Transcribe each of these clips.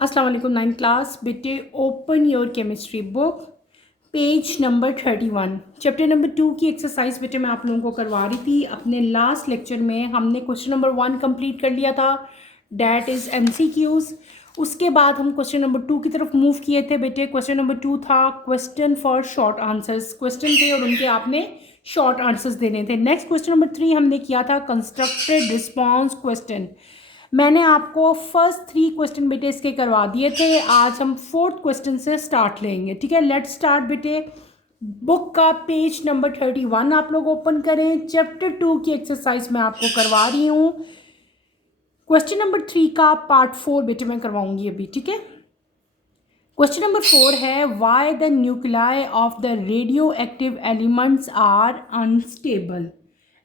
अस्सलाम वालेकुम 9th class बेटे। Open your chemistry book, page number 31, chapter number 2 की एक्सरसाइज बेटे मैं आप लोगों को करवा रही थी। अपने लास्ट लेक्चर में हमने क्वेश्चन नंबर 1 कंप्लीट कर लिया था, डैट इज़ एमसीक्यूज़। उसके बाद हम क्वेश्चन नंबर 2 की तरफ मूव किए थे बेटे। क्वेश्चन नंबर 2 था question for short answers, question थे और उनके आपने शॉर्ट आंसर्स देने थे। नेक्स्ट क्वेश्चन नंबर 3 हमने किया था कंस्ट्रक्टेड रिस्पॉन्स क्वेश्चन। मैंने आपको फर्स्ट 3 क्वेश्चन बेटे इसके करवा दिए थे। आज हम 4th क्वेश्चन से स्टार्ट लेंगे, ठीक है। लेट्स स्टार्ट बेटे। बुक का पेज नंबर 31 आप लोग ओपन करें। चैप्टर 2 की एक्सरसाइज मैं आपको करवा रही हूँ। क्वेश्चन नंबर 3 का पार्ट 4 बेटे मैं करवाऊंगी अभी, ठीक है। क्वेश्चन नंबर 4 है why the nuclei of the radioactive elements are unstable.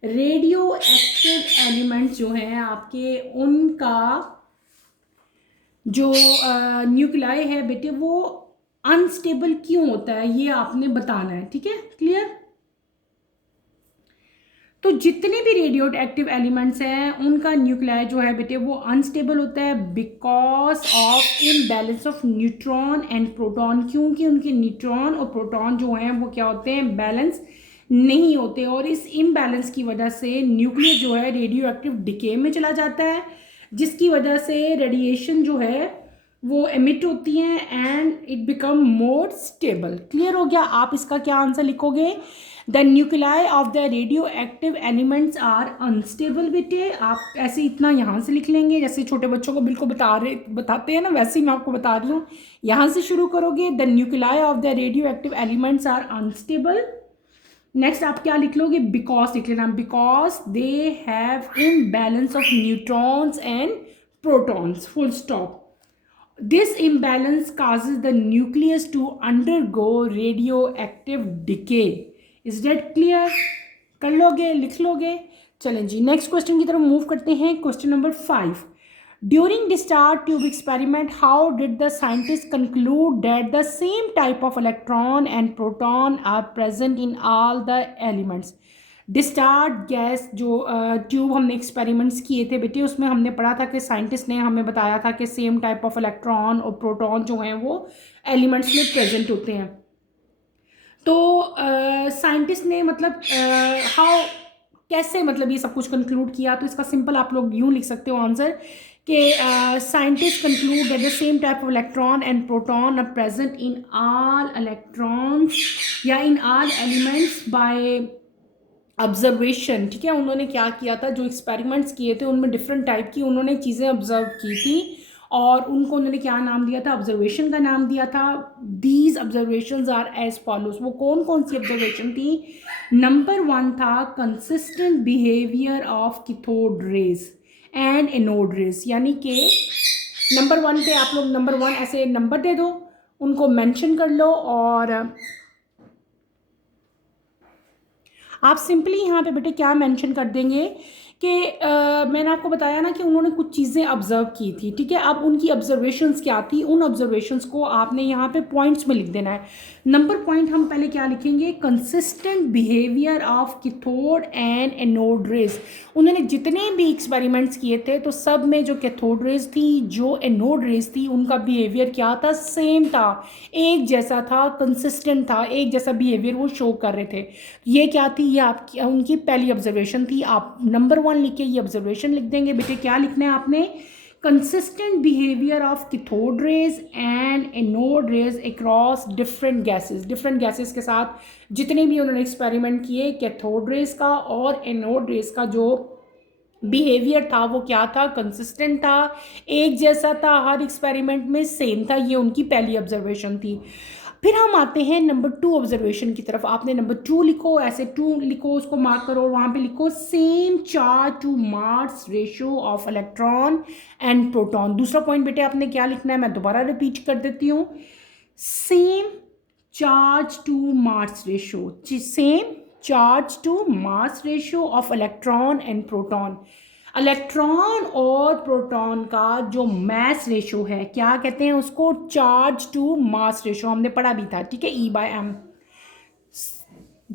Radioactive elements जो हैं आपके, उनका जो न्यूक्लियाई है बेटे वो अनस्टेबल क्यों होता है, ये आपने बताना है, ठीक है। क्लियर। तो जितने भी रेडियो एक्टिव एलिमेंट्स हैं उनका न्यूक्लियाई जो है बेटे वो अनस्टेबल होता है because of imbalance of neutron and proton. क्योंकि उनके न्यूट्रॉन और प्रोटॉन जो हैं वो क्या होते हैं, बैलेंस नहीं होते। और इस इम्बैलेंस की वजह से न्यूक्लियस जो है रेडियो एक्टिव डिके में चला जाता है, जिसकी वजह से रेडिएशन जो है वो एमिट होती हैं and it become more stable. Clear हो गया। आप इसका क्या आंसर लिखोगे, the nuclei of the radioactive elements are unstable. बेटे आप ऐसे इतना यहाँ से लिख लेंगे, जैसे छोटे बच्चों को बिल्कुल बताते हैं ना, वैसे ही मैं आपको बता रही हूँ। यहाँ से शुरू करोगे, the nuclei of the radioactive elements are unstable. Next आप क्या लिख लोगे, बिकॉज लिख लेना, because they have imbalance of neutrons and protons, full stop. This imbalance causes the nucleus to undergo radioactive decay. Is that clear? कर लोगे, लिख लोगे। चलें जी, नेक्स्ट क्वेश्चन की तरफ मूव करते हैं। Question number 5, during the star tube experiment how did the scientists conclude that the same type of electron and proton are present in all the elements? डिस्टार्ट गैस जो ट्यूब हमने experiments किए थे बेटे, उसमें हमने पढ़ा था कि साइंटिस्ट ने हमें बताया था कि सेम टाइप ऑफ इलेक्ट्रॉन और प्रोटॉन जो हैं वो एलिमेंट्स में प्रेजेंट होते हैं। तो साइंटिस्ट ने मतलब हाउ कैसे मतलब ये सब कुछ कंक्लूड किया, तो इसका सिंपल आप लोग यूँ लिख सकते हो आंसर कि scientist conclude that the same type of electron and proton are present in all electrons या in all elements by observation, ठीक है। उन्होंने क्या किया था, जो एक्सपेरिमेंट्स किए थे उनमें डिफरेंट टाइप की उन्होंने चीज़ें ऑब्जर्व की थी और उनको उन्होंने क्या नाम दिया था, ऑब्जर्वेशन का नाम दिया था। These observations are as follows. वो कौन कौन सी ऑब्जर्वेशन थी। नंबर 1 था consistent behaviour of cathode rays and anode rays, यानी कि नंबर 1 पे आप लोग नंबर 1 ऐसे नंबर दे दो, उनको मेंशन कर लो और आप सिंपली यहाँ पे बेटे क्या मेंशन कर देंगे कि मैंने आपको बताया ना कि उन्होंने कुछ चीज़ें ऑब्जर्व की थी, ठीक है। अब उनकी ऑब्जर्वेशंस क्या थी, उन ऑब्जर्वेशंस को आपने यहाँ पे पॉइंट्स में लिख देना है। नंबर पॉइंट हम पहले क्या लिखेंगे, consistent behaviour of cathode and anode raise. उन्होंने जितने भी एक्सपेरिमेंट्स किए थे तो सब में जो कैथोड रेज थी, जो एनोड रेज थी, उनका बिहेवियर क्या था, सेम था, एक जैसा था, कंसिस्टेंट था, एक जैसा बिहेवियर वो शो कर रहे थे। ये क्या थी, ये आपकी उनकी पहली ऑब्जर्वेशन थी। आप नंबर 1 लिख के ये ऑब्जर्वेशन लिख देंगे बेटे। क्या लिखना है आपने, consistent behaviour of cathode rays and anode raise across different gases. Different gases के साथ जितने भी उन्होंने एक्सपेरिमेंट किए, कैथोड रेज का और एनोड रेज का जो बिहेवियर था वो क्या था, कंसिस्टेंट था, एक जैसा था, हर एक्सपेरिमेंट में सेम था। ये उनकी पहली ऑब्जर्वेशन थी। फिर हम आते हैं नंबर 2 ऑब्जर्वेशन की तरफ। आपने नंबर 2 लिखो, ऐसे 2 लिखो, उसको मार्क करो और वहाँ पे लिखो same charge to mass ratio of electron and proton. दूसरा पॉइंट बेटे आपने क्या लिखना है, मैं दोबारा रिपीट कर देती हूँ, same charge to mass ratio, same charge to mass ratio of electron and proton. Electron और प्रोटॉन का जो मास रेशो है, क्या कहते हैं उसको, चार्ज टू मास रेशो, हमने पढ़ा भी था, ठीक है, E/m।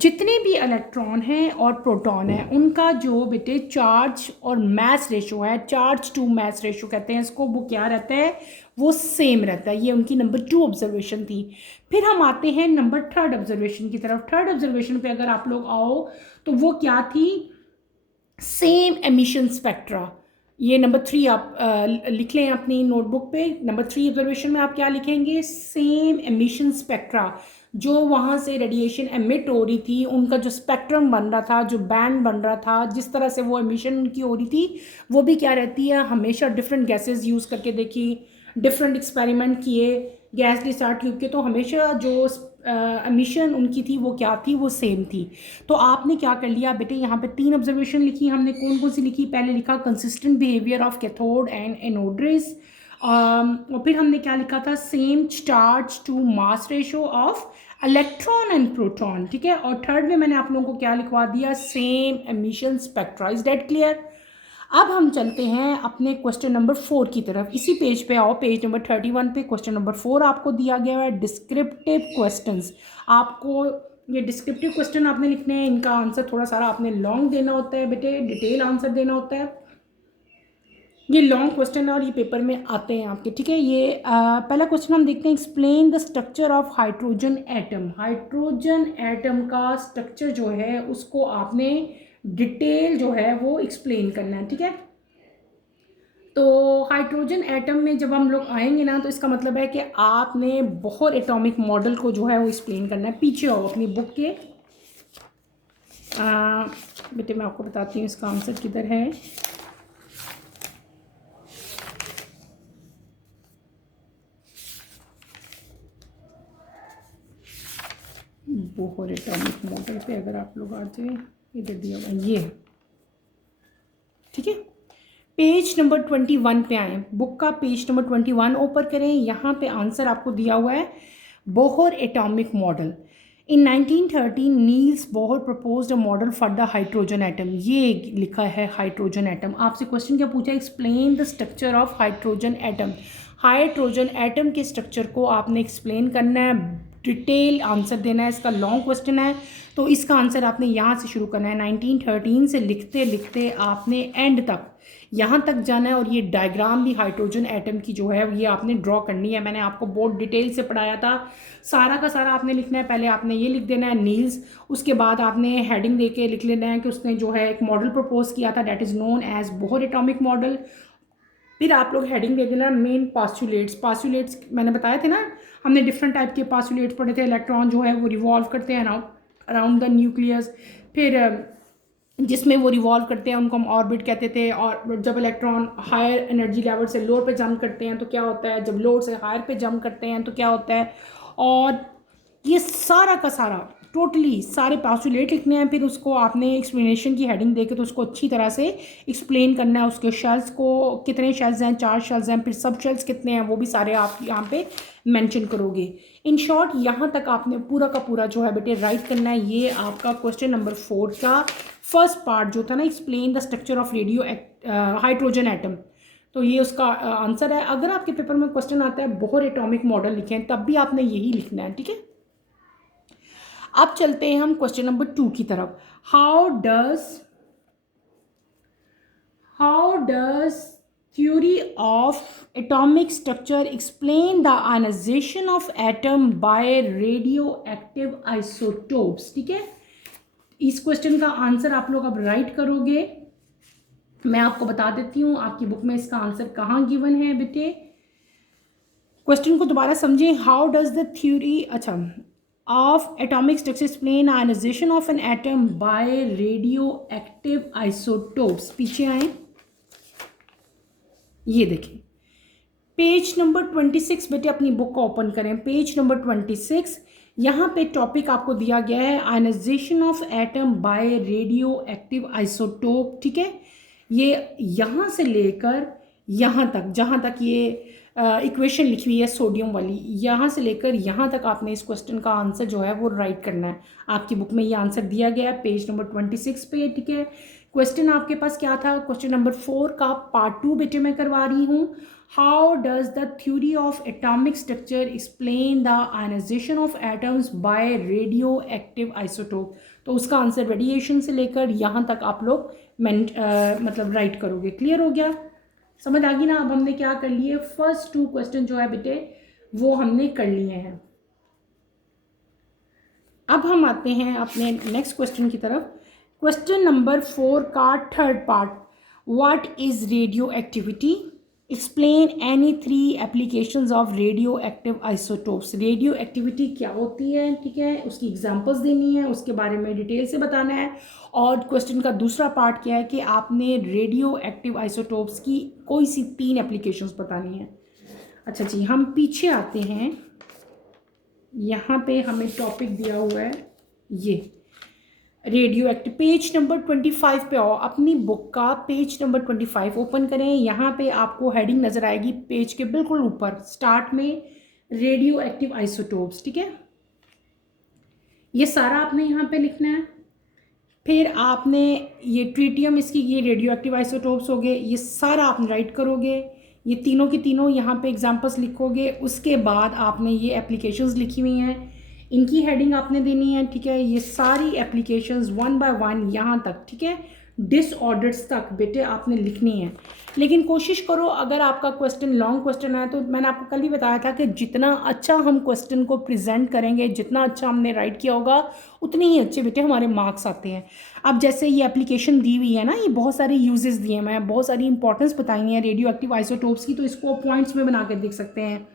जितने भी इलेक्ट्रॉन हैं और प्रोटॉन हैं उनका जो बेटे चार्ज और मास रेशो है, चार्ज टू मास रेशो कहते हैं इसको, वो क्या रहता है, वो सेम रहता है। ये उनकी नंबर 2 ऑब्जर्वेशन थी। फिर हम आते हैं नंबर 3 ऑब्जर्वेशन की तरफ। 3 ऑब्जर्वेशन पे अगर आप लोग आओ तो वो क्या थी, सेम एमिशन स्पेक्ट्रा। ये नंबर 3 आप लिख लें अपनी नोटबुक पे। नंबर 3 ऑब्जर्वेशन में आप क्या लिखेंगे, सेम एमिशन स्पेक्ट्रा। जो वहाँ से रेडिएशन एमिट हो रही थी, उनका जो स्पेक्ट्रम बन रहा था, जो बैंड बन रहा था, जिस तरह से वो एमिशन उनकी हो रही थी, वो भी क्या रहती है, हमेशा डिफरेंट गैसेस यूज़ करके देखी, डिफरेंट एक्सपेरिमेंट किए गैस डिस्चार्ज ट्यूब के, तो हमेशा जो एमिशन उनकी थी वो क्या थी, वो सेम थी। तो आपने क्या कर लिया बेटे, यहाँ पे 3 ऑब्जर्वेशन लिखी हमने। कौन कौन सी लिखी, पहले लिखा consistent behaviour of cathode and anode rays, और फिर हमने क्या लिखा था, same charge to mass ratio of electron and proton, ठीक है। और थर्ड में मैंने आप लोगों को क्या लिखवा दिया, same emission spectra. Is that clear? अब हम चलते हैं अपने क्वेश्चन नंबर 4 की तरफ। इसी पेज पे आओ, पेज नंबर 31 पे क्वेश्चन नंबर 4 आपको दिया गया है, डिस्क्रिप्टिव क्वेश्चंस। आपको ये डिस्क्रिप्टिव क्वेश्चन आपने लिखने हैं, इनका आंसर थोड़ा सारा आपने लॉन्ग देना होता है बेटे, डिटेल आंसर देना होता है। ये लॉन्ग क्वेश्चन है और ये पेपर में आते हैं आपके, ठीक है। ये पहला क्वेश्चन हम देखते हैं, explain the structure of hydrogen atom. Hydrogen atom का स्ट्रक्चर जो है उसको आपने डिटेल जो है वो एक्सप्लेन करना है, ठीक है। तो हाइड्रोजन एटम में जब हम लोग आएंगे ना, तो इसका मतलब है कि आपने बोहर एटॉमिक मॉडल को जो है वो एक्सप्लेन करना है। पीछे आओ अपनी बुक के, बेटे मैं आपको बताती हूँ इसका आंसर किधर है। बोहर एटॉमिक मॉडल पे अगर आप लोग आ जाए, इधर दिया हुआ ये, ठीक है। पेज नंबर 21 पे आए, बुक का पेज नंबर 21 ओपन करें। यहाँ पे आंसर आपको दिया हुआ है, Bohr atomic model. In 1913 Niels Bohr proposed a model for the hydrogen atom. ये लिखा है हाइड्रोजन एटम। आपसे क्वेश्चन क्या पूछा, explain the structure of hydrogen atom. Hydrogen atom के स्ट्रक्चर को आपने एक्सप्लेन करना है, डिटेल आंसर देना है। इसका लॉन्ग क्वेश्चन है, तो इसका आंसर आपने यहाँ से शुरू करना है। 1913 से लिखते लिखते आपने एंड तक यहाँ तक जाना है, और ये डायग्राम भी हाइड्रोजन एटम की जो है ये आपने ड्रॉ करनी है। मैंने आपको बहुत डिटेल से पढ़ाया था, सारा का सारा आपने लिखना है। पहले आपने ये लिख देना है नील्स, उसके बाद आपने हेडिंग दे के लिख लेना है कि उसने जो है एक मॉडल प्रपोज किया था, that is known as Bohr atomic model. फिर आप लोग हेडिंग दे देना मेन पास्टुलेट्स। पास्टुलेट्स मैंने बताए थे ना, हमने डिफरेंट टाइप के पास्टुलेट्स पढ़े थे। इलेक्ट्रॉन जो है वो रिवॉल्व करते हैं अराउंड द न्यूक्लियस, फिर जिसमें वो रिवॉल्व करते हैं उनको हम ऑर्बिट कहते थे। और जब इलेक्ट्रॉन हायर एनर्जी लेवल से लोअर पे जंप करते हैं तो क्या होता है, जब लोअर से हायर पे जंप करते हैं तो क्या होता है। और ये सारा का सारा टोटली सारे पास्टुलेट लिखने हैं। फिर उसको आपने एक्सप्लेनेशन की हेडिंग देके तो उसको अच्छी तरह से एक्सप्लेन करना है। उसके शेल्स को, कितने शेल्स हैं, 4 शेल्स हैं, फिर सब शेल्स कितने हैं, वो भी सारे आप यहाँ पे मेंशन करोगे। इन शॉर्ट यहाँ तक आपने पूरा का पूरा जो है बेटे राइट करना है। ये आपका क्वेश्चन नंबर 4 का फर्स्ट पार्ट जो था ना, explain the structure of hydrogen atom, तो ये उसका आंसर है। अगर आपके पेपर में क्वेश्चन आता है बोहर एटॉमिक मॉडल लिखें, तब भी आपने यही लिखना है, ठीक है। अब चलते हैं हम क्वेश्चन नंबर 2 की तरफ। How does theory of atomic structure explain the ionisation of atom by radioactive isotopes, ठीक है। इस क्वेश्चन का आंसर आप लोग अब राइट करोगे। मैं आपको बता देती हूँ आपकी बुक में इसका आंसर कहाँ गिवन है बेटे। क्वेश्चन को दोबारा समझें। How does the theory of atomic structure explain ionisation of an atom by radioactive isotopes. पीछे आए, ये देखें पेज नंबर 26 बेटे, अपनी बुक को ओपन करें। पेज नंबर 26, यहाँ पे टॉपिक आपको दिया गया है ionisation of atom by radioactive isotope, ठीक है। ये यहाँ से लेकर यहाँ तक, जहाँ तक ये इक्वेशन लिखी हुई है सोडियम वाली, यहाँ से लेकर यहाँ तक आपने इस क्वेश्चन का आंसर जो है वो राइट करना है। आपकी बुक में ये आंसर दिया गया है पेज नंबर 26 पे, ठीक है। क्वेश्चन आपके पास क्या था, क्वेश्चन नंबर 4 का पार्ट 2 बेटे मैं करवा रही हूँ। How does the theory of atomic structure explain the ionisation of atoms by radioactive isotope. तो उसका आंसर रेडिएशन से लेकर यहाँ तक आप लोग मतलब राइट करोगे। क्लियर हो गया, समझ आ गई ना। अब हमने क्या कर लिए, फर्स्ट 2 क्वेश्चन जो है बेटे वो हमने कर लिए हैं। अब हम आते हैं अपने नेक्स्ट क्वेश्चन की तरफ। क्वेश्चन नंबर 4 का third part, what is radio activity, explain any 3 applications of radio active isotopes. Radio activity क्या होती है, ठीक है, उसकी एग्जांपल्स देनी है, उसके बारे में डिटेल से बताना है। और क्वेश्चन का दूसरा पार्ट क्या है कि आपने रेडियो एक्टिव आइसोटोप्स की कोई सी 3 एप्लीकेशंस बतानी है। अच्छा जी, हम पीछे आते हैं, यहाँ पे हमें टॉपिक दिया हुआ है ये रेडियो एक्टिव। पेज नंबर 25 पे आओ, अपनी बुक का पेज नंबर 25 ओपन करें। यहाँ पे आपको हेडिंग नज़र आएगी पेज के बिल्कुल ऊपर, स्टार्ट में रेडियो एक्टिव आइसोटोप्स, ठीक है। ये सारा आपने यहाँ पे लिखना है। फिर आपने ये ट्रीटियम, इसकी ये रेडियो एक्टिव आइसोटोप्स हो गए, ये सारा आप राइट करोगे। ये तीनों की तीनों यहाँ पे एग्जांपल्स लिखोगे। उसके बाद आपने ये एप्लीकेशंस लिखी हुई हैं, इनकी हेडिंग आपने देनी है, ठीक है। ये सारी एप्लीकेशंस 1 बाय 1 यहाँ तक, ठीक है, डिसऑर्डर्स तक बेटे आपने लिखनी है। लेकिन कोशिश करो, अगर आपका क्वेश्चन लॉन्ग क्वेश्चन है तो मैंने आपको कल ही बताया था कि जितना अच्छा हम क्वेश्चन को प्रेजेंट करेंगे, जितना अच्छा हमने राइट किया होगा, उतने ही अच्छे बेटे हमारे मार्क्स आते हैं। अब जैसे ये एप्लीकेशन दी हुई है ना, ये बहुत सारे यूजेस दिए हैं, मैं बहुत सारी इंपॉर्टेंस बताई हैं रेडियो एक्टिव आइसोटोप्स की, तो इसको पॉइंट्स में बना कर देख सकते हैं।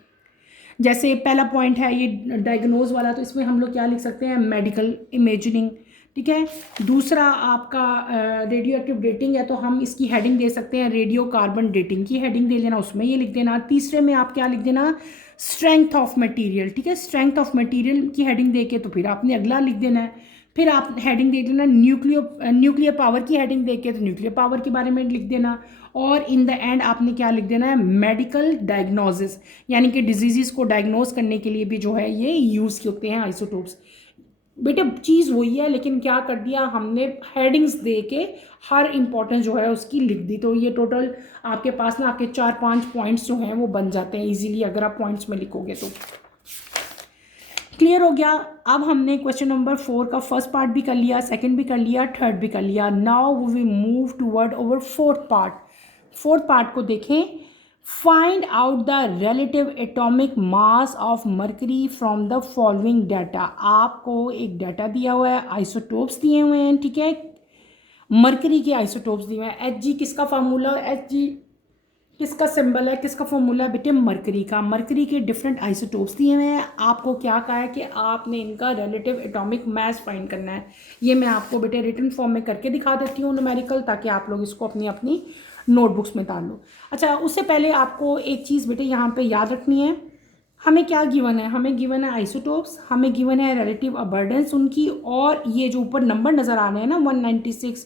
जैसे पहला पॉइंट है ये डायग्नोज वाला, तो इसमें हम लोग क्या लिख सकते हैं, मेडिकल इमेजिनिंग, ठीक है। दूसरा आपका रेडियो एक्टिव डेटिंग है, तो हम इसकी हेडिंग दे सकते हैं रेडियो कार्बन डेटिंग की हेडिंग दे लेना, उसमें ये लिख देना। तीसरे में आप क्या लिख देना, स्ट्रेंथ ऑफ मटेरियल, ठीक है, स्ट्रेंथ ऑफ मटेरियल की हेडिंग दे के तो फिर आपने अगला लिख देना है। फिर आप हेडिंग देख लेना न्यूक्लियर पावर की हेडिंग देख के तो न्यूक्लियर पावर के बारे में लिख देना। और इन द एंड आपने क्या लिख देना है, मेडिकल डायग्नोसिस, यानी कि डिजीज़ को डायग्नोज करने के लिए भी जो है ये यूज़ होते हैं आइसोटोप्स। बेटे चीज़ वही है, लेकिन क्या कर दिया हमने, हेडिंग्स दे के हर इंपॉर्टेंस जो है उसकी लिख दी। तो ये टोटल आपके पास ना आपके 4-5 पॉइंट्स जो हैं वो बन जाते हैं इजीली, अगर आप पॉइंट्स में लिखोगे तो। क्लियर हो गया। अब हमने क्वेश्चन नंबर 4 का फर्स्ट पार्ट भी कर लिया, सेकंड भी कर लिया, थर्ड भी कर लिया। Now we move toward over fourth part. Fourth part को देखें। Find out the relative atomic mass of mercury from the following data. आपको एक डाटा दिया हुआ है, आइसोटोप्स दिए हुए हैं, ठीक है, मरकरी के आइसोटोप्स दिए हुए हैं। एच जी किसका फार्मूला, एच जी किसका सिंबल है, किसका फॉर्मूला है बेटे, मरकरी का। मरकरी के डिफरेंट आइसोटोप्स दिए हुए हैं। आपको क्या कहा है कि आपने इनका रिलेटिव एटॉमिक मास फाइंड करना है। ये मैं आपको बेटे रिटन फॉर्म में करके दिखा देती हूँ न्यूमेरिकल, ताकि आप लोग इसको अपनी अपनी नोटबुक्स में डाल लो। अच्छा, उससे पहले आपको एक चीज़ बेटे यहाँ पे याद रखनी है। हमें क्या गिवन है, हमें गिवन है आइसोटोप्स, हमें गिवन है रिलेटिव अबंडेंस उनकी, और ये जो ऊपर नंबर नज़र आ रहे हैं ना 196,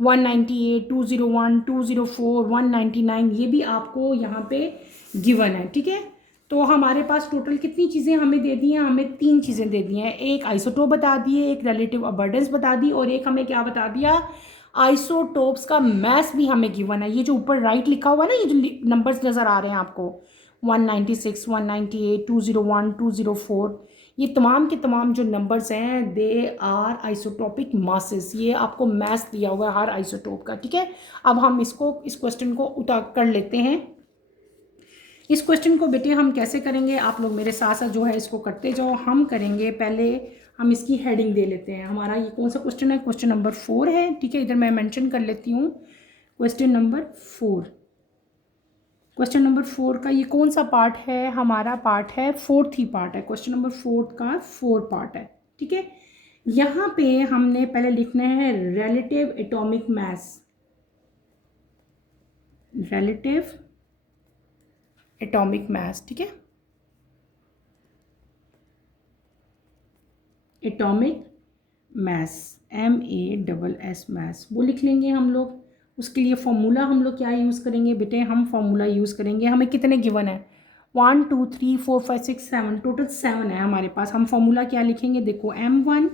198, 201, 204, 199, ये भी आपको यहाँ पे गिवन है, ठीक है। तो हमारे पास टोटल कितनी चीज़ें हमें दे दी हैं, हमें 3 चीज़ें दे दी हैं। एक आइसोटोप बता दिए, एक रिलेटिव अबंडेंस बता दी, और एक हमें क्या बता दिया, आइसोटोप्स का मैस भी हमें गिवन है। ये जो ऊपर राइट लिखा हुआ है ना, ये जो नंबर्स नज़र आ रहे हैं आपको 196, 198, 201, 204, ये तमाम के तमाम जो नंबर्स हैं दे आर आइसोटोपिक मासेस। ये आपको मैस दिया हुआ है हर आइसोटोप का, ठीक है। अब हम इस क्वेश्चन को उतार कर लेते हैं। इस क्वेश्चन को बेटे हम कैसे करेंगे, आप लोग मेरे साथ साथ जो है इसको करते जाओ। हम करेंगे पहले, हम इसकी हेडिंग दे लेते हैं। हमारा ये कौन सा क्वेश्चन है, क्वेश्चन नंबर 4 है, ठीक है। इधर मैं मेंशन कर लेती हूँ क्वेश्चन नंबर 4। क्वेश्चन नंबर 4 का ये कौन सा पार्ट है, हमारा पार्ट है, फोर्थ ही पार्ट है। क्वेश्चन नंबर 4 का 4 पार्ट है, ठीक है। यहाँ पे हमने पहले लिखना है रिलेटिव एटॉमिक मास, रिलेटिव एटॉमिक मास, ठीक है, एटॉमिक मास, MASS मास, वो लिख लेंगे हम लोग। उसके लिए फॉर्मूला हम लोग क्या यूज़ करेंगे बेटे, हम फॉर्मूला यूज़ करेंगे। हमें कितने गिवन है, 1 2 3 4 5 6 7, टोटल 7 है हमारे पास। हम फॉर्मूला क्या लिखेंगे, देखो, M1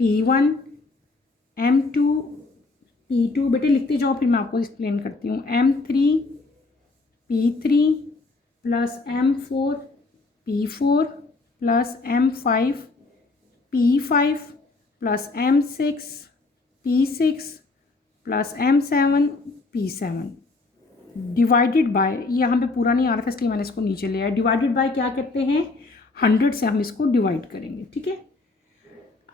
P1 M2 P2, बेटे लिखते जाओ, फिर मैं आपको एक्सप्लेन करती हूँ। M3 P3 plus M4 P4 plus M5 P5 plus M6P6 plus M7P7 divided by, ये यहाँ पे पूरा नहीं आ रहा था इसलिए मैंने इसको नीचे लिया है, डिवाइडेड बाय क्या कहते हैं 100 से हम इसको डिवाइड करेंगे, ठीक है।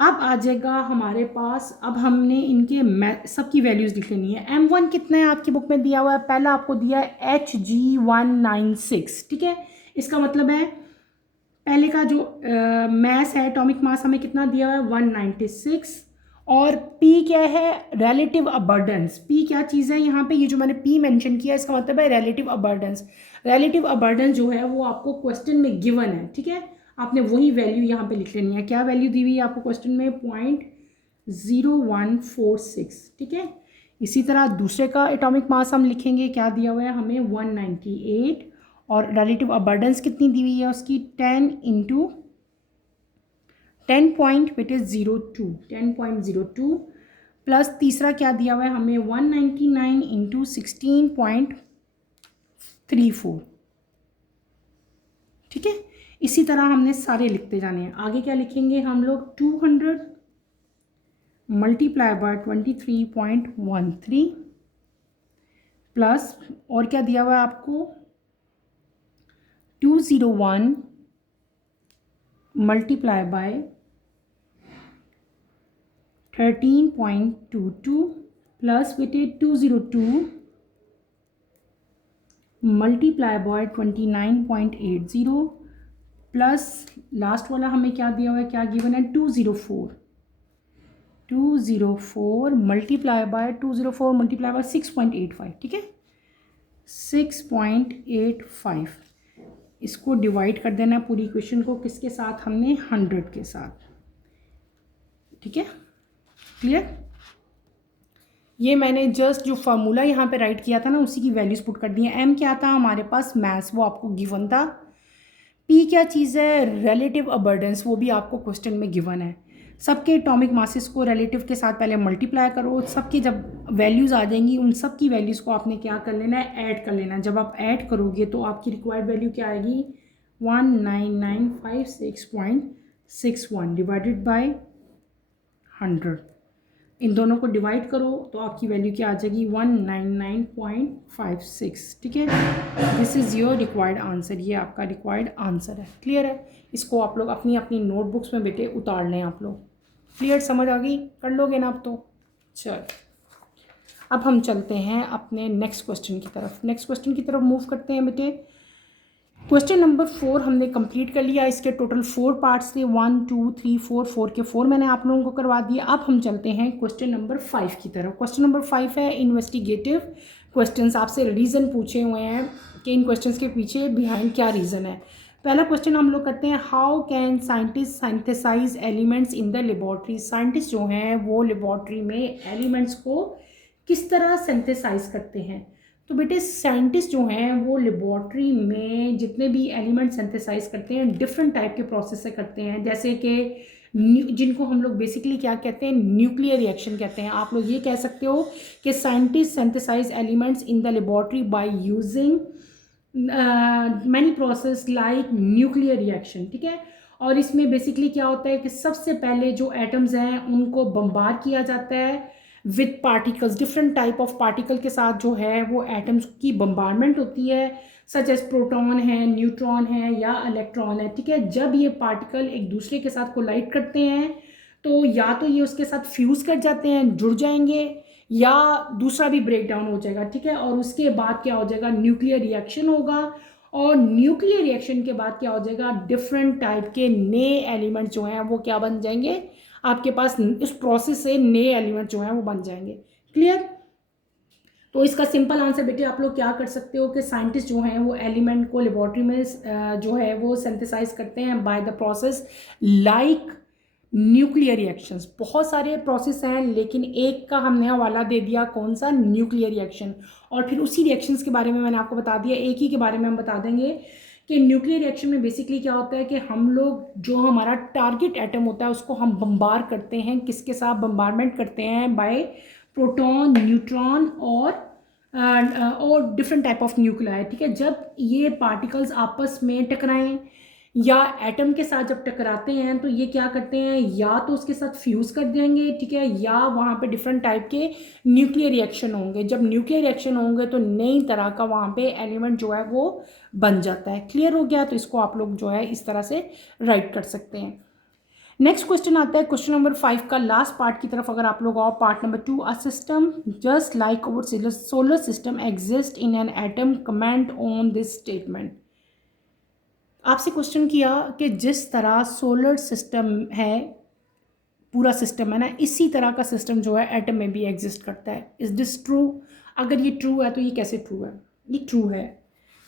अब आ जाएगा हमारे पास, अब हमने इनके सबकी वैल्यूज़ लिख लेनी है। M1 कितना है आपकी बुक में दिया हुआ है, पहला आपको दिया है Hg196, ठीक है। इसका मतलब है पहले का जो मास है, एटॉमिक मास हमें कितना दिया हुआ है 196, और P क्या है, रिलेटिव अबंडेंस। P क्या चीज़ है यहाँ पे, ये जो मैंने P मेंशन किया इसका मतलब है रिलेटिव अबंडेंस। रिलेटिव अबंडेंस जो है वो आपको क्वेश्चन में गिवन है, ठीक है। आपने वही वैल्यू यहाँ पे लिख लेनी है। क्या वैल्यू दी हुई है आपको क्वेश्चन में, 0.0146, ठीक है। इसी तरह दूसरे का एटॉमिक मास हम लिखेंगे, क्या दिया हुआ है हमें 198, और रिलेटिव अबंडेंस कितनी दी हुई है उसकी 10 into 10 point wt is 10.02, plus तीसरा क्या दिया हुआ है हमें 199 इंटू 16.34, ठीक है। इसी तरह हमने सारे लिखते जाने हैं। आगे क्या लिखेंगे हम लोग, 200 मल्टीप्लाई बाय 23.13 प्लस, और क्या दिया हुआ है आपको 201 multiply by 13.22 plus wt is 202 multiply by 29.80 plus last वाला हमें क्या दिया हुआ है, क्या गिवन है 204 मल्टीप्लाई बाय 6.85, ठीक है 6.85। इसको डिवाइड कर देना पूरी इक्वेशन को, किसके साथ, हमने 100 के साथ, ठीक है, क्लियर। ये मैंने जस्ट जो फार्मूला यहाँ पे राइट किया था ना उसी की वैल्यूज पुट कर दी है। एम क्या था हमारे पास, मास, वो आपको गिवन था। पी क्या चीज़ है, रिलेटिव अबंडेंस, वो भी आपको क्वेश्चन में गिवन है। सबके एटॉमिक मासेस को रिलेटिव के साथ पहले मल्टीप्लाई करो, सबकी जब वैल्यूज़ आ जाएंगी उन सब की वैल्यूज़ को आपने क्या कर लेना है, ऐड कर लेना है। जब आप ऐड करोगे तो आपकी रिक्वायर्ड वैल्यू क्या आएगी, 19956.61 डिवाइडेड बाय 100। इन दोनों को डिवाइड करो तो आपकी वैल्यू क्या आ जाएगी, 199.56, ठीक है। This is your required answer, ये आपका रिक्वायर्ड आंसर है। क्लियर है। इसको आप लोग अपनी अपनी नोटबुक्स में बेटे उतार लें आप लोग। क्लियर, समझ आ गई, कर लोगे ना आप तो। चल अब हम चलते हैं अपने नेक्स्ट क्वेश्चन की तरफ। नेक्स्ट क्वेश्चन की तरफ मूव करते हैं बेटे। क्वेश्चन नंबर 4 हमने कंप्लीट कर लिया। इसके टोटल 4 पार्ट्स थे, 1 2 3 4, 4 के 4 मैंने आप लोगों को करवा दिया। अब हम चलते हैं क्वेश्चन नंबर 5 की तरफ। क्वेश्चन नंबर 5 है इन्वेस्टिगेटिव क्वेश्चंस। आपसे रीज़न पूछे हुए हैं कि इन क्वेश्चंस के पीछे बिहाइंड क्या रीज़न है। पहला क्वेश्चन हम लोग करते हैं, how can scientist synthesise elements in the laboratory. Scientist जो हैं वो लेबॉर्ट्री में एलिमेंट्स को किस तरह सिंथेसाइज करते हैं। तो बेटे साइंटिस्ट जो हैं वो लेबॉर्ट्री में जितने भी एलिमेंट सिंथेसाइज करते हैं डिफरेंट टाइप के प्रोसेस से करते हैं, जैसे कि जिनको हम लोग बेसिकली क्या कहते हैं, न्यूक्लियर रिएक्शन कहते हैं। आप लोग ये कह सकते हो कि scientist synthesise elements in the laboratory by using many process like nuclear reaction, ठीक है। और इसमें बेसिकली क्या होता है कि सबसे पहले जो एटम्स हैं उनको बम्बार किया जाता है with particles, different type of particle के साथ जो है वो एटम्स की बम्बारमेंट होती है, सच एज प्रोटॉन है, न्यूट्रॉन है या इलेक्ट्रॉन है, ठीक है। जब ये पार्टिकल एक दूसरे के साथ कोलाइड करते हैं तो या तो ये उसके साथ फ्यूज़ कर जाते हैं, जुड़ जाएंगे, या दूसरा भी ब्रेक डाउन हो जाएगा, ठीक है। और उसके बाद क्या हो जाएगा, न्यूक्लियर रिएक्शन होगा, और न्यूक्लियर रिएक्शन के बाद क्या हो जाएगा, डिफरेंट टाइप के नए एलिमेंट जो हैं वो क्या बन जाएंगे, आपके पास इस प्रोसेस से नए एलिमेंट जो हैं वो बन जाएंगे। क्लियर। तो इसका सिंपल आंसर बेटे आप लोग क्या कर सकते हो कि साइंटिस्ट जो हैं वो एलिमेंट को लेबॉर्ट्री में जो है वो सिंथेसाइज करते हैं by the process like nuclear reactions. बहुत सारे प्रोसेस हैं लेकिन एक का हमने हवाला दे दिया, कौन सा, न्यूक्लियर रिएक्शन। और फिर उसी रिएक्शंस के बारे में मैंने आपको बता दिया, एक ही के बारे में हम बता देंगे कि न्यूक्लियर रिएक्शन में बेसिकली क्या होता है कि हम लोग जो हमारा टारगेट एटम होता है उसको हम बम्बार करते हैं, किसके साथ बम्बारमेंट करते हैं, बाय प्रोटॉन, न्यूट्रॉन और डिफरेंट टाइप ऑफ न्यूक्लियाई, ठीक है। जब ये पार्टिकल्स आपस में टकराएं या एटम के साथ जब टकराते हैं तो ये क्या करते हैं, या तो उसके साथ फ्यूज़ कर देंगे, ठीक है, या वहाँ पे डिफरेंट टाइप के न्यूक्लियर रिएक्शन होंगे। जब न्यूक्लियर रिएक्शन होंगे तो नई तरह का वहाँ पे एलिमेंट जो है वो बन जाता है। क्लियर हो गया? तो इसको आप लोग जो है इस तरह से राइट कर सकते हैं। नेक्स्ट क्वेश्चन आता है क्वेश्चन नंबर 5 का लास्ट पार्ट की तरफ। अगर आप लोग और part number 2, a system just like our solar system exist in an atom, comment on this statement. आपसे क्वेश्चन किया कि जिस तरह सोलर सिस्टम है, पूरा सिस्टम है ना, इसी तरह का सिस्टम जो है एटम में भी एग्जिस्ट करता है। Is this true? अगर ये ट्रू है तो ये कैसे ट्रू है? ये ट्रू है।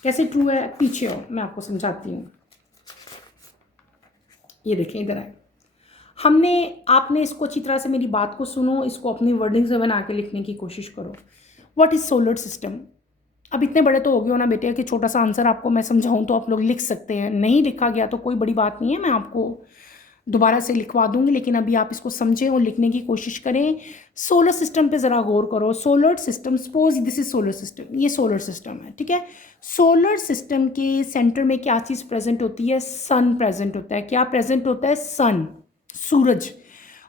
कैसे ट्रू है? पीछे हो, मैं आपको समझाती हूँ। ये देखें, इधर है। आपने इसको अच्छी तरह से मेरी बात को सुनो, इसको अपनी वर्डिंग से बना के लिखने की कोशिश करो। What is solar system? अब इतने बड़े तो हो गए हो ना बेटे कि छोटा सा आंसर आपको मैं समझाऊं तो आप लोग लिख सकते हैं। नहीं लिखा गया तो कोई बड़ी बात नहीं है, मैं आपको दोबारा से लिखवा दूंगी, लेकिन अभी आप इसको समझें और लिखने की कोशिश करें। सोलर सिस्टम पे ज़रा गौर करो। Solar system, suppose this is solar system, ये सोलर सिस्टम है, ठीक है। सोलर सिस्टम के सेंटर में क्या चीज़ प्रेजेंट होती है? सन प्रेजेंट होता है। क्या प्रेजेंट होता है? सन, सूरज।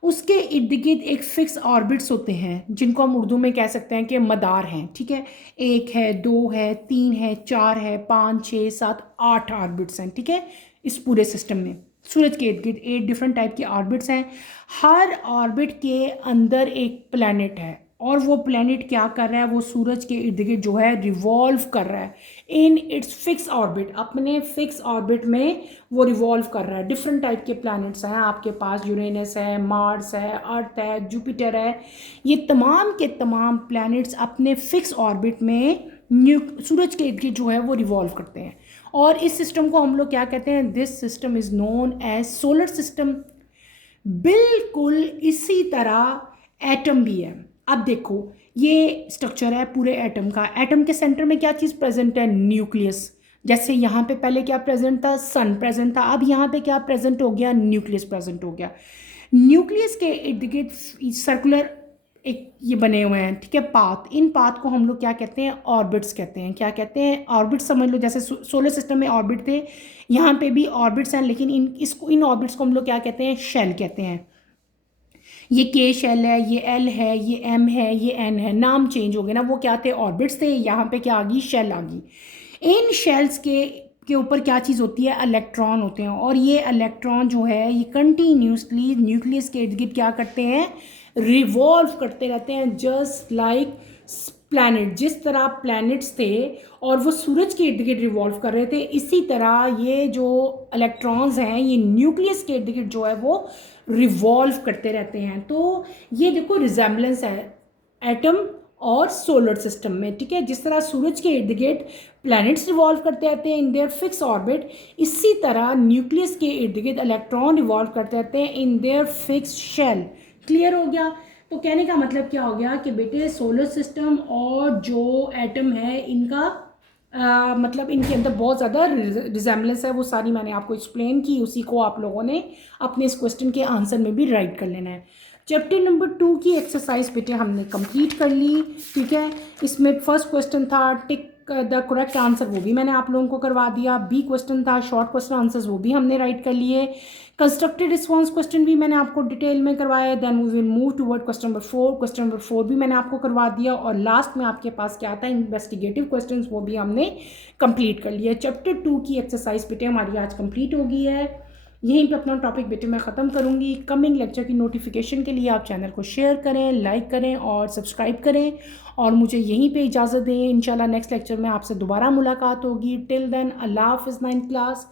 उसके इर्द गिर्द एक फिक्स ऑर्बिट्स होते हैं जिनको हम उर्दू में कह सकते हैं कि मदार हैं, ठीक है। 1 है, 2 है, 3 है, 4 है, 5, 6, 7, 8 ऑर्बिट्स हैं, ठीक है। इस पूरे सिस्टम में सूरज के इर्द गिर्द 8 डिफरेंट टाइप के ऑर्बिट्स हैं। हर ऑर्बिट के अंदर एक प्लैनेट है और वो प्लैनेट क्या कर रहा है? वो सूरज के इर्द गिर्द जो है रिवॉल्व कर रहा है इन इट्स फिक्स ऑर्बिट। अपने फिक्स ऑर्बिट में वो रिवॉल्व कर रहा है। डिफरेंट टाइप के प्लैनेट्स हैं आपके पास, यूरेनस है, मार्स है, अर्थ है, जुपिटर है। ये तमाम के तमाम प्लैनेट्स अपने फिक्स ऑर्बिट में सूरज के इर्द गिर्द जो है वो रिवॉल्व करते हैं। और इस सिस्टम को हम लोग क्या कहते हैं? This system is known as solar system. बिल्कुल इसी तरह एटम भी है। अब देखो, ये स्ट्रक्चर है पूरे एटम का। एटम के सेंटर में क्या चीज़ प्रेजेंट है? न्यूक्लियस। जैसे यहाँ पे पहले क्या प्रेजेंट था? सन प्रेजेंट था। अब यहाँ पे क्या प्रेजेंट हो गया? न्यूक्लियस प्रेजेंट हो गया। न्यूक्लियस के इर्द गिर्द सर्कुलर एक ये बने हुए हैं, ठीक है, पाथ। इन पाथ को हम लोग क्या कहते हैं? ऑर्बिट्स कहते हैं। क्या कहते हैं? ऑर्बिट्स। समझ लो जैसे सोलर सिस्टम में ऑर्बिट थे, यहाँ पे भी ऑर्बिट्स हैं, लेकिन इन ऑर्बिट्स को हम लोग क्या कहते हैं? शेल कहते हैं। ये के शेल है, ये एल है, ये एम है, ये एन है। नाम चेंज हो गए ना, वो क्या थे? ऑर्बिट्स थे। यहाँ पे क्या आ गई? शेल आ गई। इन शेल्स के ऊपर क्या चीज़ होती है? इलेक्ट्रॉन होते हैं। और ये इलेक्ट्रॉन जो है ये कंटिन्यूसली न्यूक्लियस के इर्द गिर्द क्या करते हैं? रिवॉल्व करते रहते हैं, जस्ट लाइक प्लैनेट। जिस तरह प्लैनेट्स थे और वो सूरज के इर्द गिर्द रिवॉल्व कर रहे थे, इसी तरह ये जो इलेक्ट्रॉन्स हैं ये न्यूक्लियस के इर्द गिर्द जो है वो रिवॉल्व करते रहते हैं। तो ये देखो रिजेम्बलेंस है एटम और सोलर सिस्टम में, ठीक है। जिस तरह सूरज के इर्द गिर्द प्लैनेट्स रिवॉल्व करते रहते हैं इन देयर फिक्स ऑर्बिट, इसी तरह न्यूक्लियस के इर्द गिर्द इलेक्ट्रॉन रिवॉल्व करते रहते हैं in their fix shell. Clear हो गया? तो कहने का मतलब क्या हो गया कि बेटे सोलर सिस्टम और जो एटम है इनका मतलब इनके अंदर बहुत ज़्यादा रिजेम्बलेंस है। वो सारी मैंने आपको एक्सप्लेन की, उसी को आप लोगों ने अपने इस क्वेश्चन के आंसर में भी राइट कर लेना है। चैप्टर नंबर 2 की एक्सरसाइज बेटे हमने कंप्लीट कर ली, ठीक है। इसमें फर्स्ट क्वेश्चन था टिक द करेक्ट आंसर, वो भी मैंने आप लोगों को करवा दिया। बी क्वेश्चन था शॉर्ट क्वेश्चन आंसर्स, वो भी हमने राइट कर लिए। कंस्ट्रक्टेड रिस्पॉन्स क्वेश्चन भी मैंने आपको डिटेल में करवाया। Then we will move toward question number 4। Question number 4 भी मैंने आपको करवा दिया। और लास्ट में आपके पास क्या आता है? इन्वेस्टिगेटिव क्वेश्चंस, वो भी हमने कंप्लीट कर लिया। चैप्टर 2 की एक्सरसाइज बेटे हमारी आज कंप्लीट हो गई है। यहीं पे अपना टॉपिक बेटे मैं ख़त्म करूँगी। कमिंग लेक्चर की नोटिफिकेशन के लिए आप चैनल को शेयर करें, लाइक करें और सब्सक्राइब करें, और मुझे यहीं पे इजाज़त दें। इंशाल्लाह नेक्स्ट लेक्चर में आपसे दोबारा मुलाकात होगी। टिल देन अल्लाह हाफ़िज़ 9th क्लास।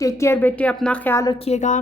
टेक केयर बेटे, अपना ख्याल रखिएगा।